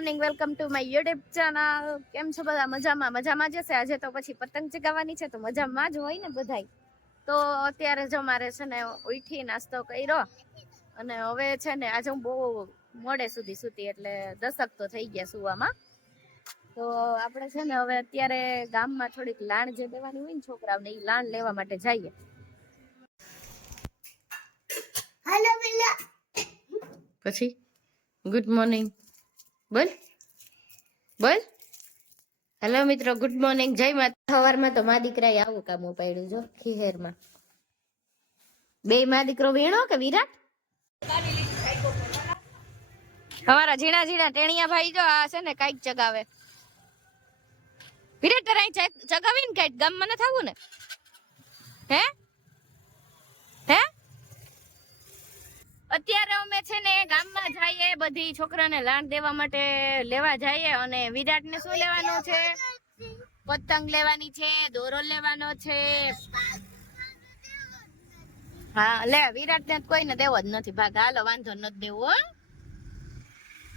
Morning welcome to my YouTube channel કેમ છો બધા? મજામાં? મજામાં જશે આજે તો પછી પતંગ ચગાવવાની છે તો મજામાં જ હોય ને બધાય. તો અત્યારે જો મારે છે ને ઉઠી નાસ્તો કર્યો અને હવે છે ને આજે હું બહુ મોડે સુધી સૂતી એટલે દશક તો થઈ ગયા સુવામાં. તો આપણે છે ને હવે અત્યારે ગામમાં થોડીક લાણ જે દેવાની હોય ને છોકરાઓને એ લાણ લેવા માટે જઈએ. પછી? ગુડ મોર્નિંગ બોલ. બોલ. હેલો મિત્રો ગુડ મોર્નિંગ જય માતા સવારમાં તો મા દીકરાએ આવું કામ ઉપાડ્યું જો, ખીહેરમાં. બે મા દીકરો વીણો કે વિરાટ? અમારા ઝીણા ઝીણા ટેણિયા ભાઈ જો આ છે ને કાઈક ચગાવે. વિરાટ તારે ચગાવીને કાઈક ગામમાં ન થાવું ને? હે? હે? અત્યારે અમે છે ને ગામમાં જઈએ, બધી છોકરાને લાણ દેવા માટે લેવા જઈએ અને વિરાટને શું લેવાનું છે? પતંગ લેવાની છે, દોરો લેવાનો છે. હા, લે વિરાટને તો કોઈને દેવો જ નથી ભાગ. હાલો, વાંધો નથી દેવો.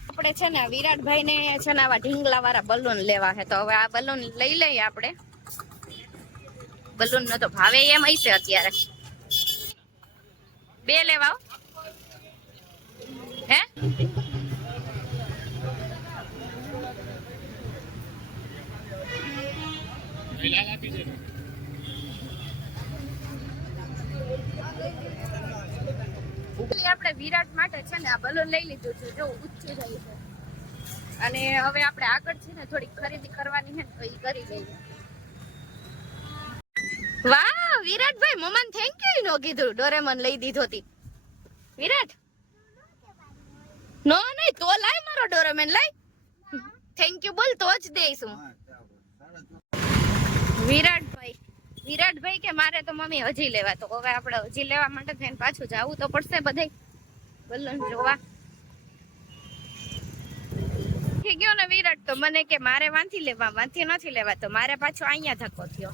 આપણે છે ને વિરાટભાઈ ને છે ને આવા ઢીંગલા વાળા બલૂન લેવા છે. તો હવે આ બલૂન લઈ લઈએ આપણે. બલૂન નો તો ભાવે એમ હશે અત્યારે. બે લેવા હો. આપણે વિરાટ માટે છે ને આ બલૂન લઈ લીધું છે. જો ઊંચી રહી છે. અને હવે આપણે આગળ છે ને થોડીક ખરીદી કરવાની છે ને તો એ કરી લઈએ. વાહ વિરાટભાઈ મમન થેન્ક યુ નો કીધું. ડોરેમન લઈ દીધો હતી વિરાટ નો નહીં તો લાય મારો ડોરેમેન લાય. થેન્ક યુ બોલ તો જ દઈશ. હું વિરાટભાઈ વિરાટભાઈ કે મારે તો મમ્મી હજી લેવા તો હવે આપણે હજી લેવા માટે થઈને પાછું જવું તો પડશે બધે. બલૂન જોવા. થઈ ગયો ને વિરાટ તો મને કે મારે વાંથી લેવા વાંથી નથી લેવા તો મારે પાછો અહીંયા ધક્કો થયો.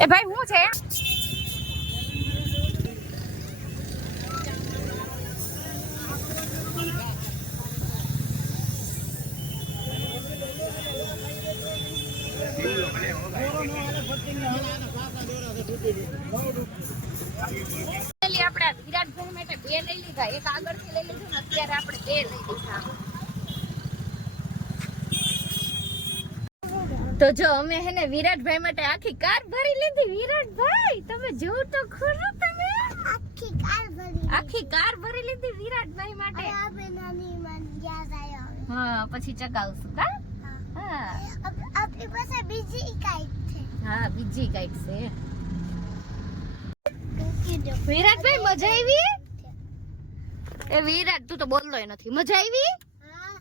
એ ભાઈ, હું છે? આપણે વિરાટ ભાઈ માટે બે લઈ લીધા. એક આગળથી લઈ લીધું ને અત્યારે આપણે બે લઈ લીધા. તો જો અમે હે ને વિરાટભાઈ માટે આખી કાર ભરી લીધી. વિરાટભાઈ તમે જોવ તો ખરો તમે. આખી કાર ભરી આખી કાર ભરી લીધી વિરાટભાઈ માટે. અને આપણે નાની માન યાદ આવ્યો હા પછી ચગાવશું કા? હા. હા. આપ- આપણી પાસે બીજી કાંઈક છે. હા બીજી કંઈક છે. મૂકી દો. વિરાટભાઈ મજા આવી? એ વિરાટ તું તો બોલતોય નથી. મજા આવી? હા.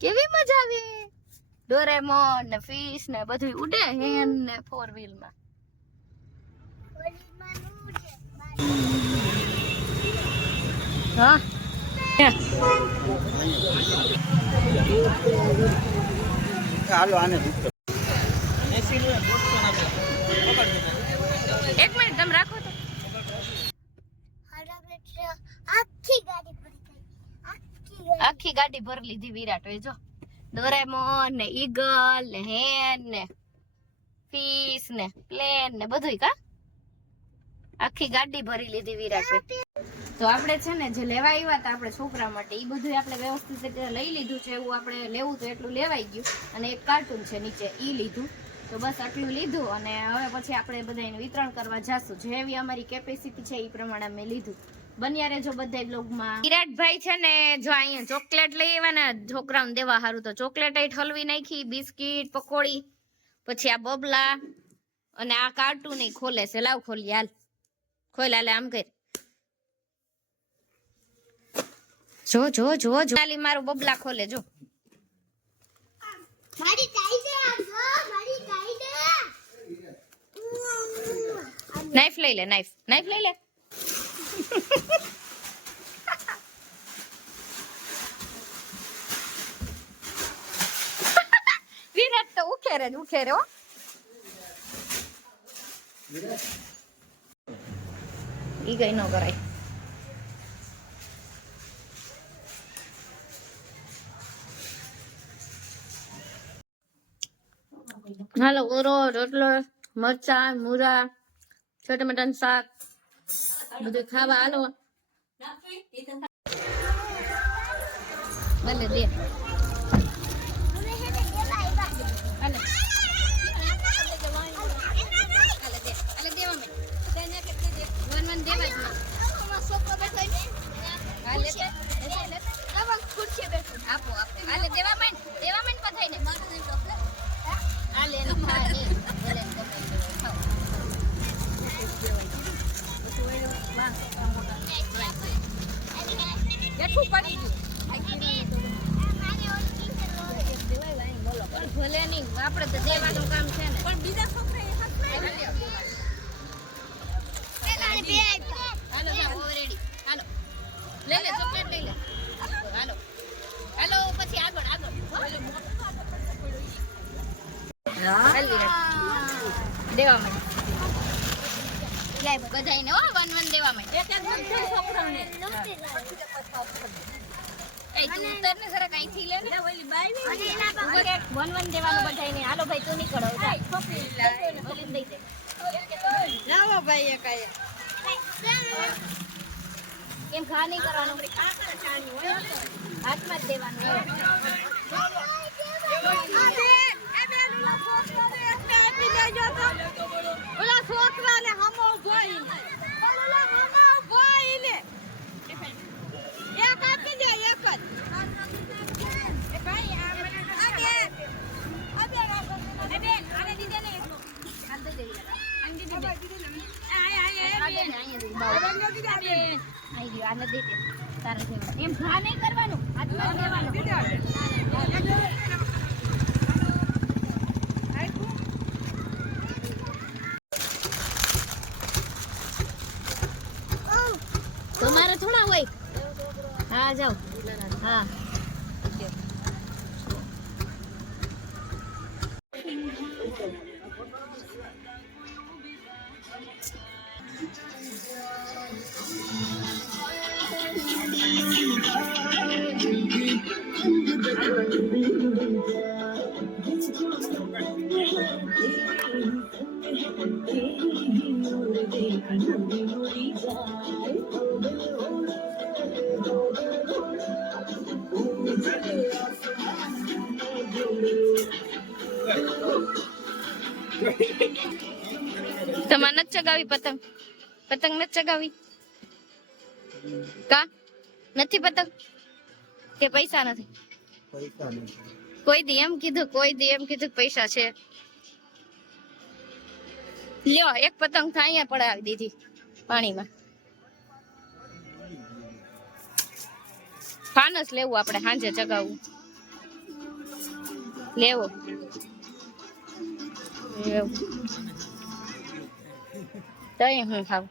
કેવી મજા આવી? ડોરેમોન ને ફિશ ને બધું ઉડે હેન ને ફોર વ્હીલમાં. ઓલીમાં નું છે હા? હાલો આને એક મિનિટ તમે રાખો તો. આખી ગાડી ભરી ગઈ આખી ગાડી. આખી ગાડી ભરી લીધી વિરાટ જો. ડોરેમોન ને ઈગલ ને હેન ને ફીસ ને પ્લેન ને બધુંય કા? આખી ગાડી ભરી લીધી વિરાટ. તો આપણે છે ને જે લેવા આવ્યા હતા આપણે છોકરા માટે એ બધું આપણે વ્યવસ્થિત રીતે લઈ લીધું છે, એવું આપણે લેવું તો એટલું લેવાઈ ગયું. અને એક કાર્ટૂન છે નીચે, ઈ લીધું. તો બસ આટલું લીધું અને હવે પછી આપણે બધાને વિતરણ કરવા જઈશું જેવી અમારી કેપેસિટી છે એ પ્રમાણે અમે લીધું. બન્યા રહેજો બધા બ્લોગમાં વિરાટભાઈ છે ને જો અહીંયા ચોકલેટ લઈ આવ્યા ને છોકરાઓને દેવા સારું તો ચોકલેટ એ ઠલવી નાખી બિસ્કિટ પકોડી પછી આ બબલા અને આ કાર્ટૂન ખોલે છે. લાવ ખોલી હાલ. ખોલ હાલે આમ કર. જો જો જો જો. ખાલી મારું બબલા ખોલે જો. મારી નાઈફ લઈ લે નાઈફ. નાઈફ લઈ લે. વિરાટ તો ઉખેરે જ ઉખેરે હો ન કરાય હાલો ઓરો રોટલો મરચા મૂરા છોટા ટમેટાનું શાક બધું ખાવા હાલો ભલે દે કેવા આવ્યા હાલે હાલે દે હાલે દેવા મેં તેને કેટલી દે વન વન દેવા જ માં અમાર છોકરો બેઠો ને હાલે તે લેતે લેતે આમાં ખુરશી બેઠો આપો આપો હાલે દેવા મેં દેવા મેં પથાઈને હાલે એનું ખાય એ ભલે એને ગમે તે હોય, ખાઓ બેઠું પડી ગયું પણ આપણે તો દેવાનું કામ છે ને. પણ બીજા હાલો જાઓ રેડી. હાલો. લઈ લે ચોકલેટ લઈ લે. હાલો. હાલો પછી આગળ આગળ. હાલ. દેવા માંડ. બધાયને હો વન વન દેવા માંડ. એ તું ઉતર ને જરાક અહીંથી લે ને? ઊભો રહે. વન વન દેવાનું બધાયને. હાલો ભાઈ તું નીકળો દઈ દે. એમ ઘા નહીં કરવાનું. હાથમાં જ દેવાનું. ઓલા છોકરાને હમો જોઈ ઓલા હમો જોઈ ને એક આપી દે એક જ એ ભાઈ આ મને આ બે આ બે આ બે આને દીધે ને એટલું હાથ દઈ દે વિરાટ. આને દીધી દે. આ આ આ દે ને, અહીંયા દઈ દે. બાઉ. એમ ઘા નહીં કરવાનું. હાથમાં જ દેવાનું તમારે થોડા હોય? હા જાઓ. હા. તમારે નથી ચગાવી પતંગ? પતંગ નથી ચગાવી? કા? નથી પતંગ? કે પૈસા નથી? કોઈ દી એમ કીધું કોઈ દી એમ કીધું પૈસા છે. લ્યો એક પતંગ થાય અહીંયા પડાવી દીધી પાણીમાં. ફાનસ લેવું આપણે સાંજે ચગાવવું. લેવો. તઈ હું ખાવ?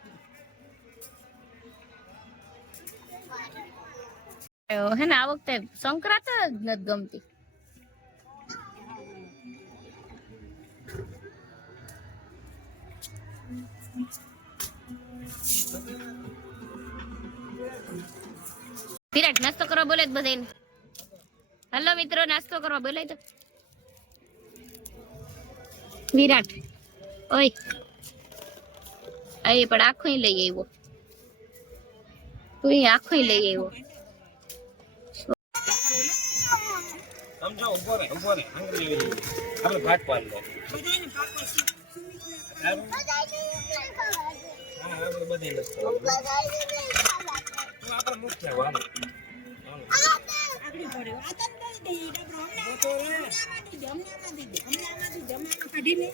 હે ને, આ વખતે સંક્રાંત જ નથી ગમતી. વિરાટ નાસ્તો કરવા બોલે બધાને હલો મિત્રો, નાસ્તો કરવા બોલાય તો. વિરાટ. ઓય. અહીં પણ આખો લઈ આવ્યો તું આખો લઈ આવ્યો સમજો ઊભો રે ઊભો રે આંગળી આપણે ભાત પાડી લો. આપણે બધી લસ્તો આપણે મુખ્ય વાળો આગળ પડ્યો આ તો દઈ દે ડબરો હમણાં દઈ દે હમણાં દઈ દે હમણાં દઈ દે હમણાં કાઢી લે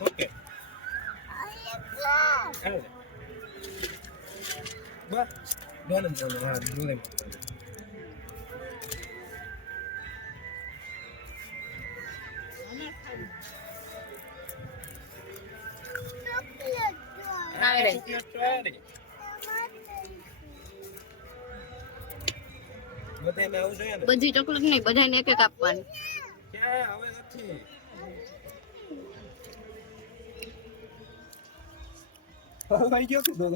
ઓકે હાલે બસ બોલમ બોલો હા બોલમ બધી ચોકલેટ નહીં બધાને એક એક આપવાની હવે નથી ભાઈ ગયો કીધો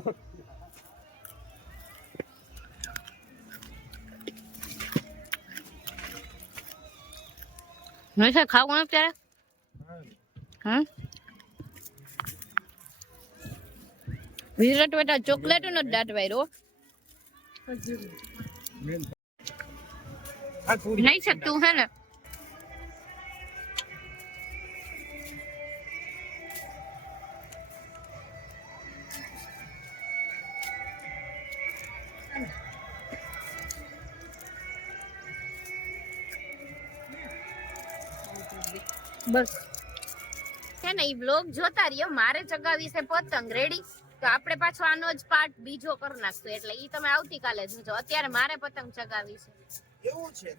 હંમેશા ખાવું અત્યારે હા વિરાટ બેટા ચોકલેટ નો દાંત વાયરો. નહીં છે હે ને? બસ. છે ને ઈ બ્લોગ જોતા રહ્યો. મારે ચગાવી છે પતંગ. રેડી તો આપણે પાછો આનો જ પાર્ટ બીજો કરી નાખશું. એટલે ઈ તમે આવતીકાલે જોજો. અત્યારે મારે પતંગ ચગાવી છે. એવું છે?